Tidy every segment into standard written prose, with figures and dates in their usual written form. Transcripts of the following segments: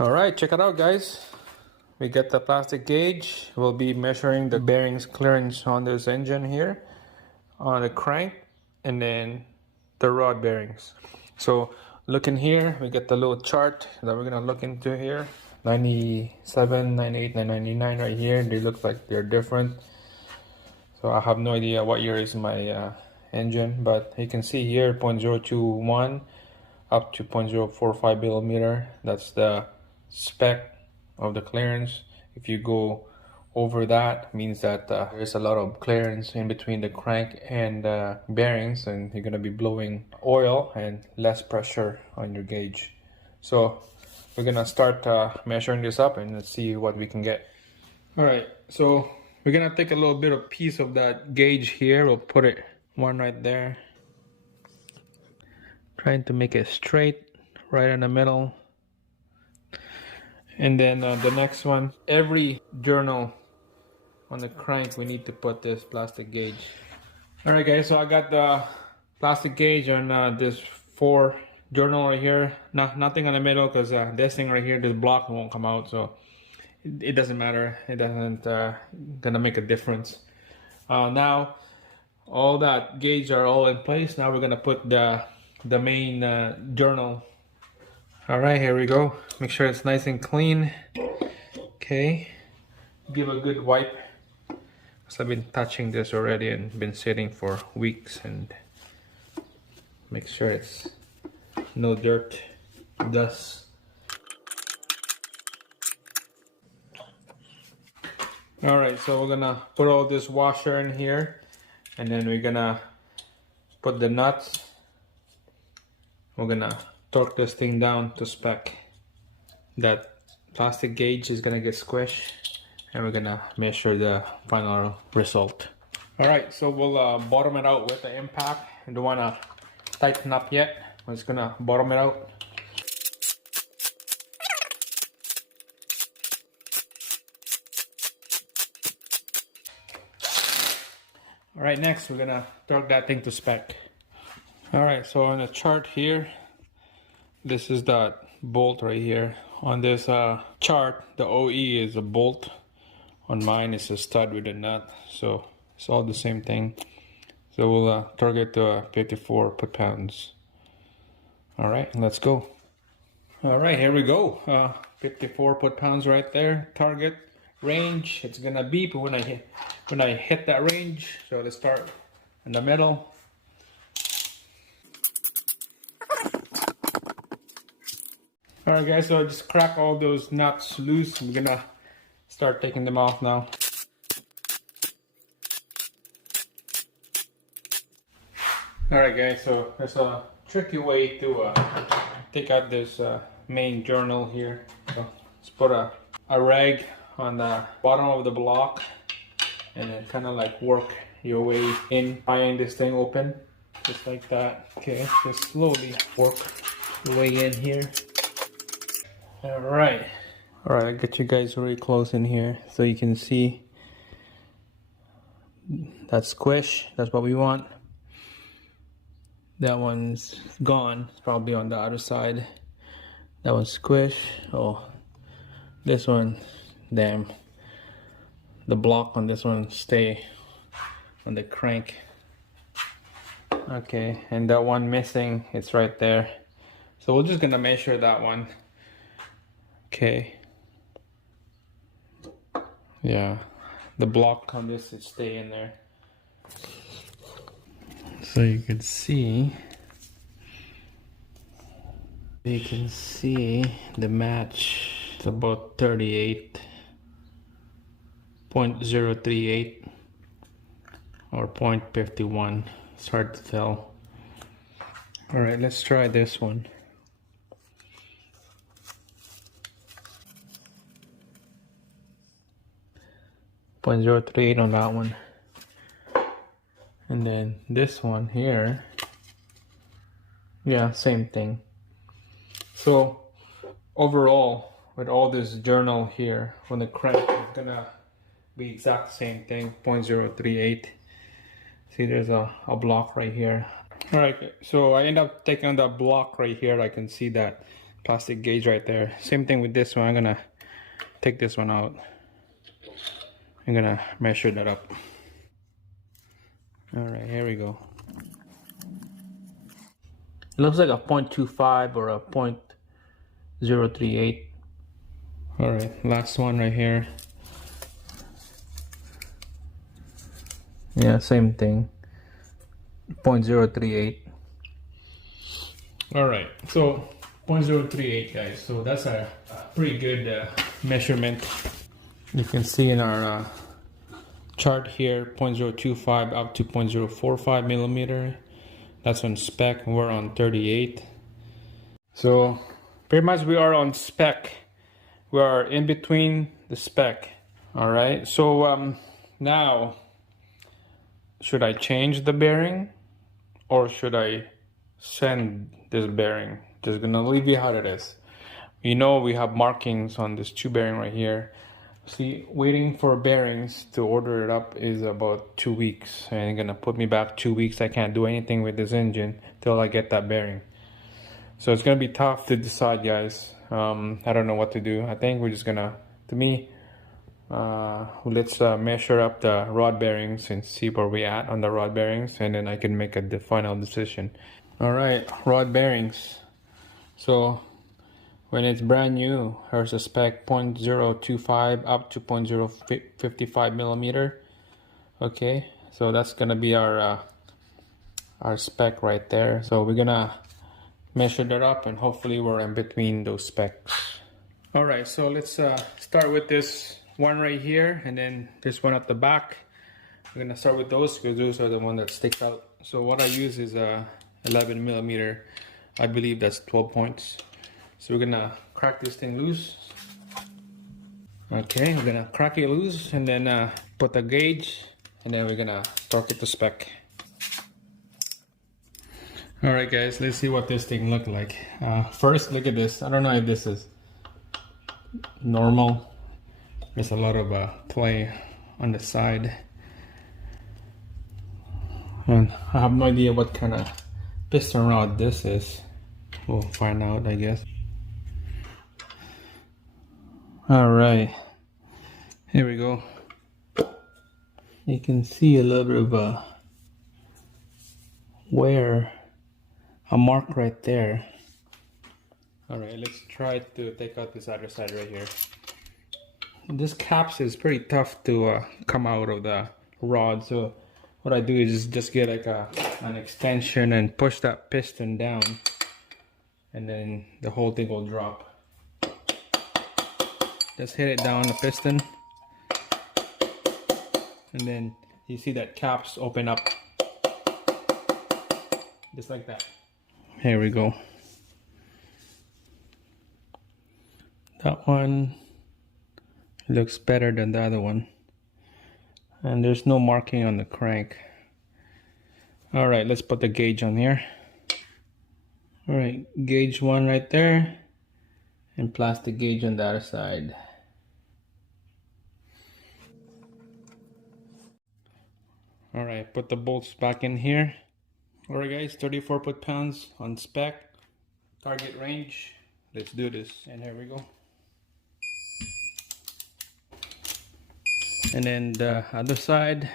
All right, check it out, guys. We get the plastic gauge. We'll be measuring the bearings clearance on this engine here, on the crank, and then the rod bearings. So look in here, we get the little chart that we're gonna look into here. 97, 98, 999 right here. They look like they're different. So I have no idea what year is my engine, but you can see here 0.021 up to 0.045 millimeter. That's the spec of the clearance. If you go over that, means that there's a lot of clearance in between the crank and bearings, and you're gonna be blowing oil and less pressure on your gauge. So we're gonna start measuring this up and let's see what we can get. All right, so we're gonna take a little bit of piece of that gauge here. We'll put it one right there, trying to make it straight right in the middle. And then the next one, every journal on the crank, we need to put this plastic gauge. All right, guys, so I got the plastic gauge on this 4 journal right here. Nothing in the middle, because this thing right here, this block won't come out, so it doesn't matter. It doesn't gonna make a difference. Now all that gauge are all in place. Now we're gonna put the main journal. All right, here we go. Make sure it's nice and clean. Okay, give a good wipe, because I've been touching this already and been sitting for weeks, and make sure it's no dirt, dust. All right, so we're gonna put all this washer in here, and then we're gonna put the nuts. We're gonna torque this thing down to spec. That plastic gauge is gonna get squished, and we're gonna measure the final result. All right, so we'll bottom it out with the impact. I don't wanna tighten up yet. We're just gonna bottom it out. All right, next we're gonna torque that thing to spec. All right, so on the chart here, this is that bolt right here. On this chart, the OE is a bolt. On mine, it's a stud with a nut. So it's all the same thing. So we'll torque it to 54 foot-pounds. All right, let's go. All right, here we go. 54 foot-pounds right there. Target range. It's gonna beep when I hit that range. So let's start in the middle. Alright guys, so I just crack all those nuts loose. I'm gonna start taking them off now. Alright guys, so there's a tricky way to take out this main journal here. So let's put a rag on the bottom of the block, and then kind of like work your way in, prying this thing open, just like that. Okay, just slowly work your way in here. Alright, I'll get you guys really close in here so you can see that squish. That's what we want. That one's gone. It's probably on the other side. That one's squish. Oh, this one, damn. The block on this one stay on the crank. Okay, and that one missing, it's right there. So we're just gonna measure that one. Okay. Yeah, the block on this is stay in there. So you can see the match. It's about 38.038 or 0.51. It's hard to tell. All right, let's try this one. .038 on that one, and then this one here, yeah, same thing. So overall, with all this journal here, when the crank is gonna be exact same thing, 0.038. See, there's a block right here. All right, so I end up taking that block right here. I can see that plastic gauge right there. Same thing with this one. I'm gonna take this one out. I'm gonna measure that up. All right, here we go. It looks like a 0.25 or a 0.038. All right, last one right here. Yeah, same thing. 0.038. All right, so 0.038, guys. So that's a pretty good measurement. You can see in our chart here, 0.025 up to 0.045 millimeter. That's on spec. We're on 38. So pretty much we are on spec. We are in between the spec. All right. So now, should I change the bearing or should I send this bearing? Just gonna leave it how it is. You know we have markings on this tube bearing right here. See, waiting for bearings to order it up is about 2 weeks, and it's gonna put me back 2 weeks. I can't do anything with this engine till I get that bearing. So it's gonna be tough to decide, guys. I don't know what to do. I think we're just gonna, to me, let's measure up the rod bearings and see where we at on the rod bearings, and then I can make the final decision. All right, rod bearings. So when it's brand new, here's a spec 0.025 up to 0.055 millimeter. Okay, so that's gonna be our spec right there. So we're gonna measure that up, and hopefully we're in between those specs. All right, so let's start with this one right here, and then this one at the back. We're gonna start with those because those are the one that sticks out. So what I use is a 11 millimeter. I believe that's 12 points. So we're gonna crack this thing loose. Okay, we're gonna crack it loose and then put the gauge, and then we're gonna torque it to spec. All right, guys, let's see what this thing look like. First, look at this. I don't know if this is normal. There's a lot of play on the side, and I have no idea what kind of piston rod this is. We'll find out, I guess. All right, here we go. You can see a little bit of wear, a mark right there. All right, let's try to take out this other side right here. This caps is pretty tough to come out of the rod, so what I do is just get like an extension and push that piston down, and then the whole thing will drop. Just hit it down the piston, and then you see that caps open up just like that. Here we go. That one looks better than the other one, and there's no marking on the crank. All right, let's put the gauge on here. All right, gauge one right there, and plastic gauge on the other side. All right, put the bolts back in here. All right, guys, 34 foot-pounds on spec, target range. Let's do this, and here we go. And then the other side.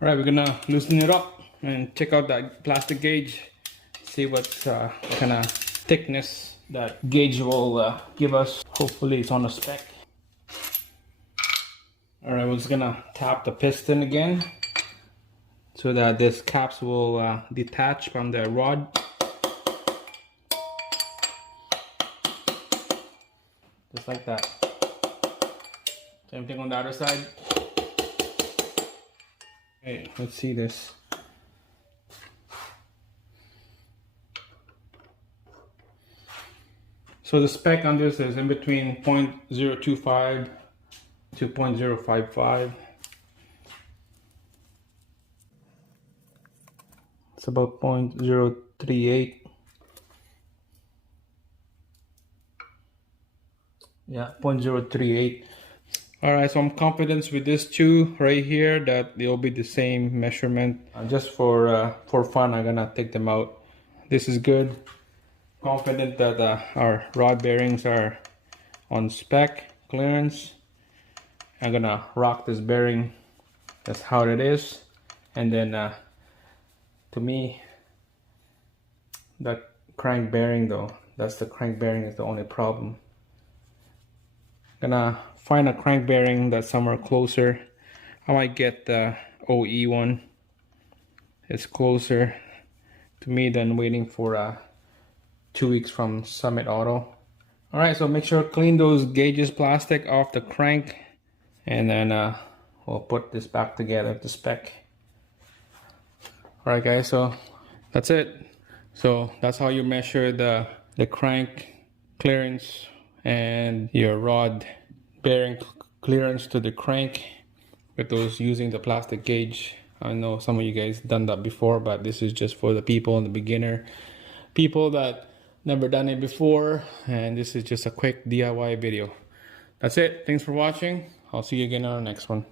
All right, we're gonna loosen it up and check out that plastic gauge, see what kind of thickness that gauge will give us. Hopefully it's on the spec. All right, we're just gonna tap the piston again so that this caps will detach from the rod. Just like that. Same thing on the other side. Okay, let's see this. So the spec on this is in between 0.025 to 0.055. It's about 0.038. Yeah, 0.038. Alright, so I'm confident with this two right here that they'll be the same measurement. Just for fun, I'm gonna take them out. This is good. Confident that our rod bearings are on spec, clearance. I'm gonna rock this bearing. That's how it is. And then to me, that crank bearing though, that's the crank bearing is the only problem. Gonna find a crank bearing that's somewhere closer. I might get the OE one. It's closer to me than waiting for 2 weeks from Summit Auto. Alright, so make sure to clean those gauges plastic off the crank, and then we'll put this back together to spec. Alright guys, so that's it. So that's how you measure the crank clearance and your rod bearing clearance to the crank with those using the plastic gauge. I know some of you guys done that before, but this is just for the people and the beginner people that never done it before, and this is just a quick DIY video. That's it. Thanks for watching. I'll see you again on the next one.